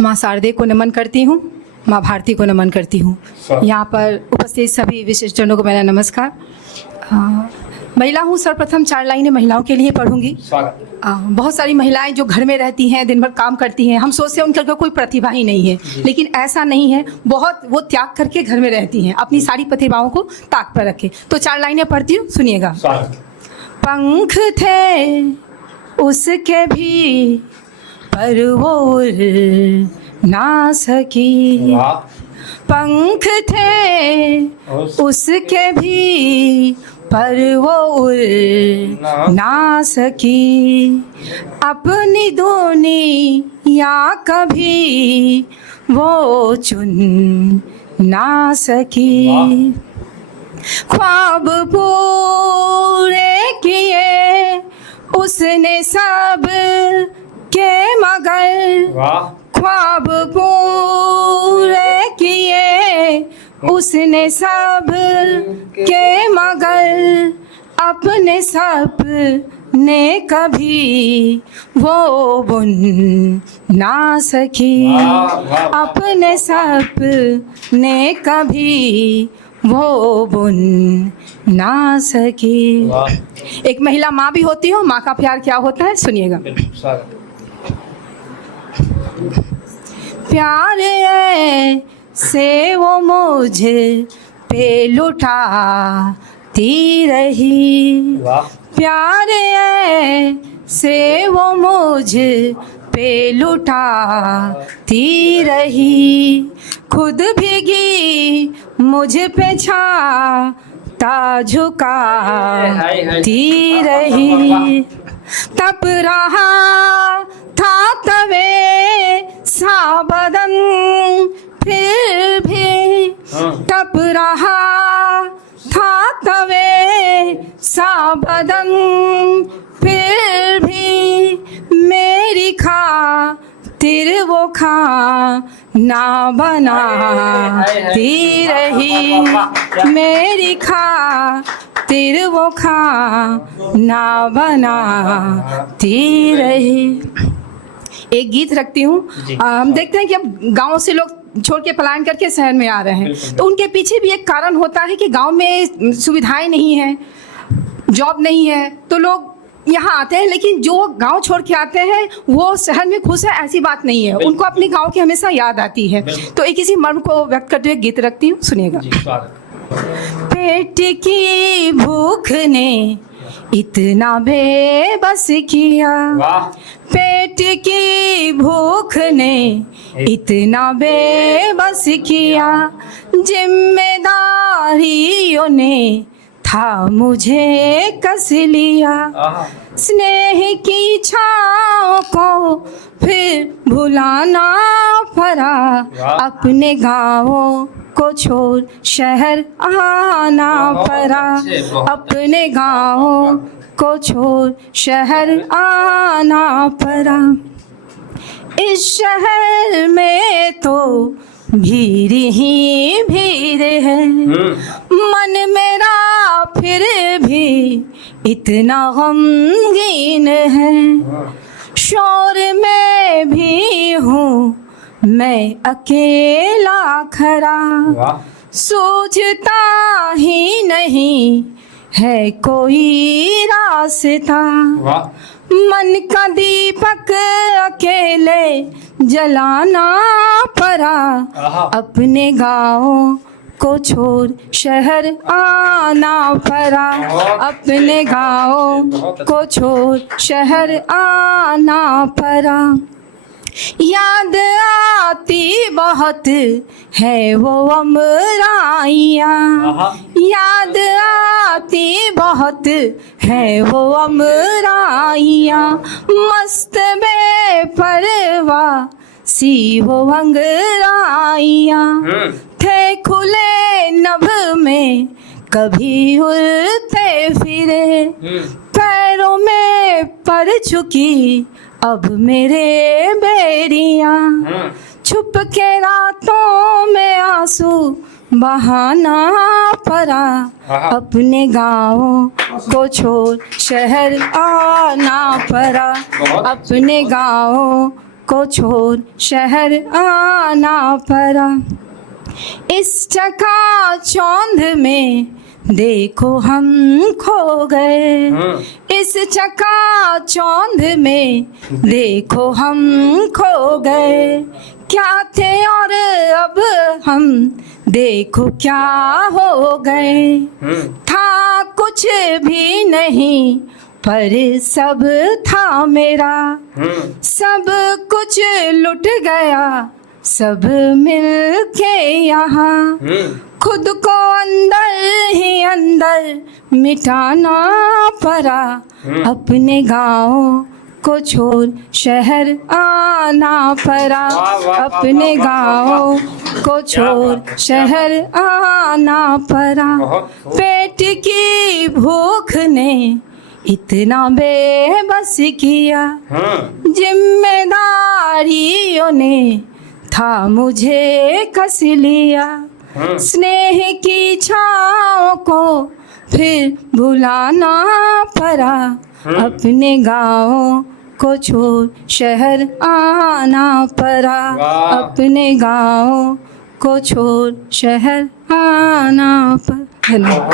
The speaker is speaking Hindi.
माँ शारदे को नमन करती हूँ, माँ भारती को नमन करती हूँ। यहाँ पर उपस्थित सभी विशिष्टजनों को मेरा नमस्कार। महिला हूँ, सर्वप्रथम 4 लाइनें महिलाओं के लिए पढ़ूंगी। बहुत सारी महिलाएं जो घर में रहती हैं, दिन भर काम करती हैं, हम सोचते हैं उनका कोई प्रतिभा ही नहीं है, लेकिन ऐसा नहीं है। बहुत वो त्याग करके घर में रहती हैं, अपनी सारी प्रतिभाओं को ताक पर रखे। तो 4 लाइनें पढ़ती हूँ, सुनिएगा। पंख थे उसके भी पर वो उड़ ना सकी, पंख थे उसके भी पर वो उड़ ना सकी, अपनी दुनिया कभी वो चुन ना सकी। ख्वाब पूरे किए उसने सब के मगर, ख्वाब पूरे किए उसने सब के मगर, अपने सपने कभी वो बुन ना सकी, अपने सपने कभी वो बुन ना सकी। एक महिला माँ भी होती हो, माँ का प्यार क्या होता है, सुनिएगा। प्यार से वो मुझे पे लुटाती रही, प्यार से वो मुझे पे लुटाती रही, खुद भीगी मुझ पे छाता झुकाती रही। तप रहा था तवे सा बदन फिर भी, तप रहा था तवे सा बदन फिर भी, मेरी खातिर वो खाना बनाती रही, मेरी खातिर वो खाना बनाती रही। एक गीत रखती हूँ। हम देखते हैं कि अब गाँव से लोग छोड़ के पलायन करके शहर में आ रहे हैं, तो उनके पीछे भी एक कारण होता है कि गांव में सुविधाएं नहीं है, जॉब नहीं है, तो लोग यहाँ आते हैं। लेकिन जो गांव छोड़ के आते हैं वो शहर में खुश है, ऐसी बात नहीं है, उनको अपने गांव की हमेशा याद आती है। तो एक इसी मर्म को व्यक्त करते हुए गीत रखती हूँ, सुनिएगा। पेट की भूख ने इतना बेबस किया, पेट की भूख ने इतना बेबस किया, जिम्मेदारियों ने था मुझे कस लिया, स्नेह की छाँव को फिर भुलाना पड़ा, अपने गाँवों को छोड़ शहर आना पड़ा, अपने गाँवों को छोड़ शहर आना पड़ा। इस शहर में तो भीड़ ही भीड़ है, मन मेरा फिर भी इतना गमगीन है, शोर में भी हूँ मैं अकेला खड़ा, सूझता ही नहीं है कोई रास्ता, मन का दीपक अकेले जलाना पड़ा, अपने गाँव को छोड़ शहर आना पड़ा, अपने गाँव को छोड़ शहर आना पड़ा। याद आती बहुत है वो अमराइयाँ, याद आती बहुत है वो अमराइयाँ, मस्त बेपरवाह सी वो अंगराइयाँ, थे खुले नभ में कभी उड़ते फिरे, पैरों में पड़ चुकी अब मेरे बेड़ियाँ, छुप के रातों में आंसू बहाना पड़ा, अपने गाँव को छोड़ शहर आना पड़ा, अपने गाँव को छोड़ शहर आना पड़ा। इस चकाचौंध में देखो हम खो गए, इस चकाचौंध में देखो हम खो गए। क्या थे और अब हम देखो क्या हो गए। था कुछ भी नहीं पर सब था मेरा, सब कुछ लुट गया सब मिल के यहाँ। खुद को अंदर ही अंदर मिटाना पड़ा, अपने गाँव को छोड़ शहर आना पड़ा। अपने गाँव को छोड़ शहर आना पड़ा। पेट की भूख ने इतना बेबस किया, जिम्मेदारियों ने था मुझे कस लिया। स्नेह की छाँव को फिर भुलाना पड़ा, अपने गाँव को छोड़ शहर आना पड़ा। अपने गाँव को छोड़ शहर आना पड़ा। धन्यवाद।